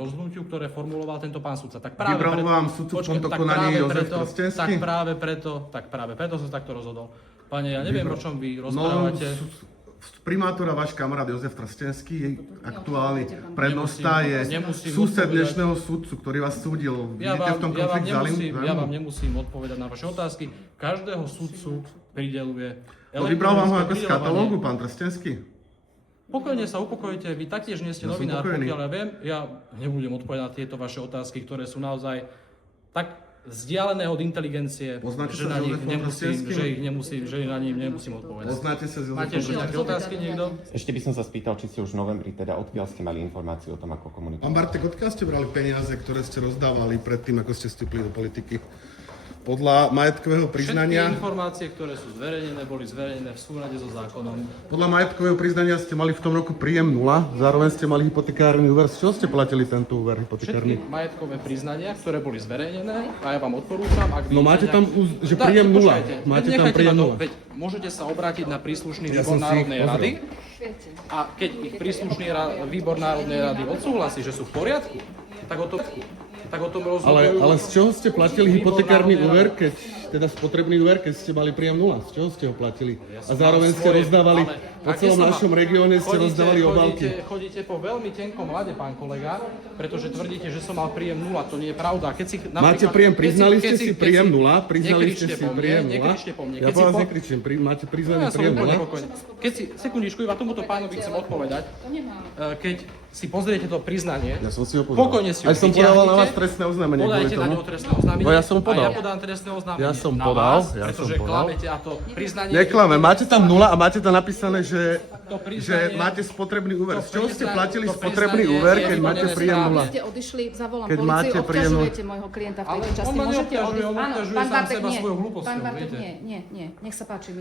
rozhodnutiu, ktoré formuloval tento pán sudca. Tak práve Vybral vám sudcu v tomto konaní Jozef Trstenský? Tak práve preto som takto rozhodol. Pane, ja neviem, o čom vy rozprávate. Primátora váš kamarát Jozef Trstenský, aktuálny prednosta, je sused dnešného sudcu, ktorý vás súdil. Vidíte v tom konflikt záujmu? Ja vám nemusím odpovedať na vaše otázky. Každého sudcu prideľuje. No vybral vám ho ako z katalógu, pán Trstenský? Pokojne sa upokojite, vy taktiež nie ste novinár, pokiaľ ja viem. Ja nebudem odpovedať na tieto vaše otázky, ktoré sú naozaj tak vzdialené od inteligencie, že na nich nemusím odpovedať. Poznáte sa s Jozefom Máte ešte nejaké otázky niekto? Ešte by som sa spýtal, či ste už v novembri, teda odkiaľ ste mali informáciu o tom, ako komunikovať. Pán Bartek, odkiaľ ste brali peniaze, ktoré ste rozdávali predtým, ako ste vstúpili do politiky? Podľa majetkového priznania... Všetky informácie, ktoré sú zverejnené, boli zverejnené v súlade so zákonom. Podľa majetkového priznania ste mali v tom roku príjem 0, zároveň ste mali hypotekárny úver. Z čoho ste platili tento úver hypotekárny? Všetky majetkové priznania, ktoré boli zverejnené, a ja vám odporúčam, ak No máte tam, že príjem 0. Máte tam príjem 0. Môžete sa obrátiť na príslušný výbor Národnej rady a keď ich príslušný výbor Národnej rady odsúhlasí, že sú v poriadku, tak o tom rozhodujú. Ale z čoho ste platili hypotekárny úver, teda spotrebný úver, keď ste mali príjem 0? Z čoho ste ho platili? A zároveň ste rozdávali, po celom našom regióne ste rozdávali obálky. Chodíte po veľmi tenkom ľade, pán kolega, pretože tvrdíte, že som mal príjem 0, to nie je pravda. Máte príjem, priznali ste si príjem 0? Priznali ste si príjem 0? Nekričte po mne. Ja po vás nekričím, máte priznaný príjem 0? Sekundičku, iba tomuto pánovi chcem odpovedať. Keď si pozriete to priznanie, ja som si ho podal. Pokojne si ho aj som podával na vás vyťahnite, trestné oznámenie. Podajte na neho trestné oznámenie. No ja som podal. A ja podám trestné oznámenie Ja som na podal, vás, pretože klamete a to priznanie... Neklamem, máte tam 0 a máte tam napísané, že priznanie- máte spotrebný úver. Z čoho ste priznanie- platili to spotrebný priznanie úver, je keď máte príjem 0? Ste odišli, zavolám Keď políciu, máte príjem- obťažujete môjho klienta v tejto Ale časti. on ma Môžete neobťažuje, on odísť. Áno, obťažuje pán sám Bartek, seba nie. svojou hlúposťou, Pán Bartek, viete. nie. Nech sa páči,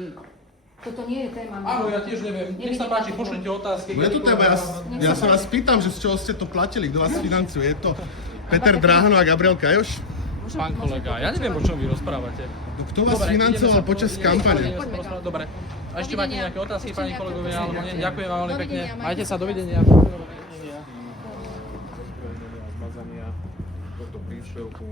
toto nie je téma. Áno, ja tiež neviem. Nech sa páči, pošlite otázky. No je to téma, ja sa vás pýtam, že z čoho ste to platili, kto vás financuje. Je to Peter Dráhano a Gabriel Kajoš? Pán kolega, ja neviem, o čom vy rozprávate. No kto vás financoval počas kampane? Dobre. A ešte máte nejaké otázky, pani kolegovia, alebo nie? Ďakujem vám veľmi pekne. Dovidenia, Majte sa, dovidenia. Zmazania tohto príspevku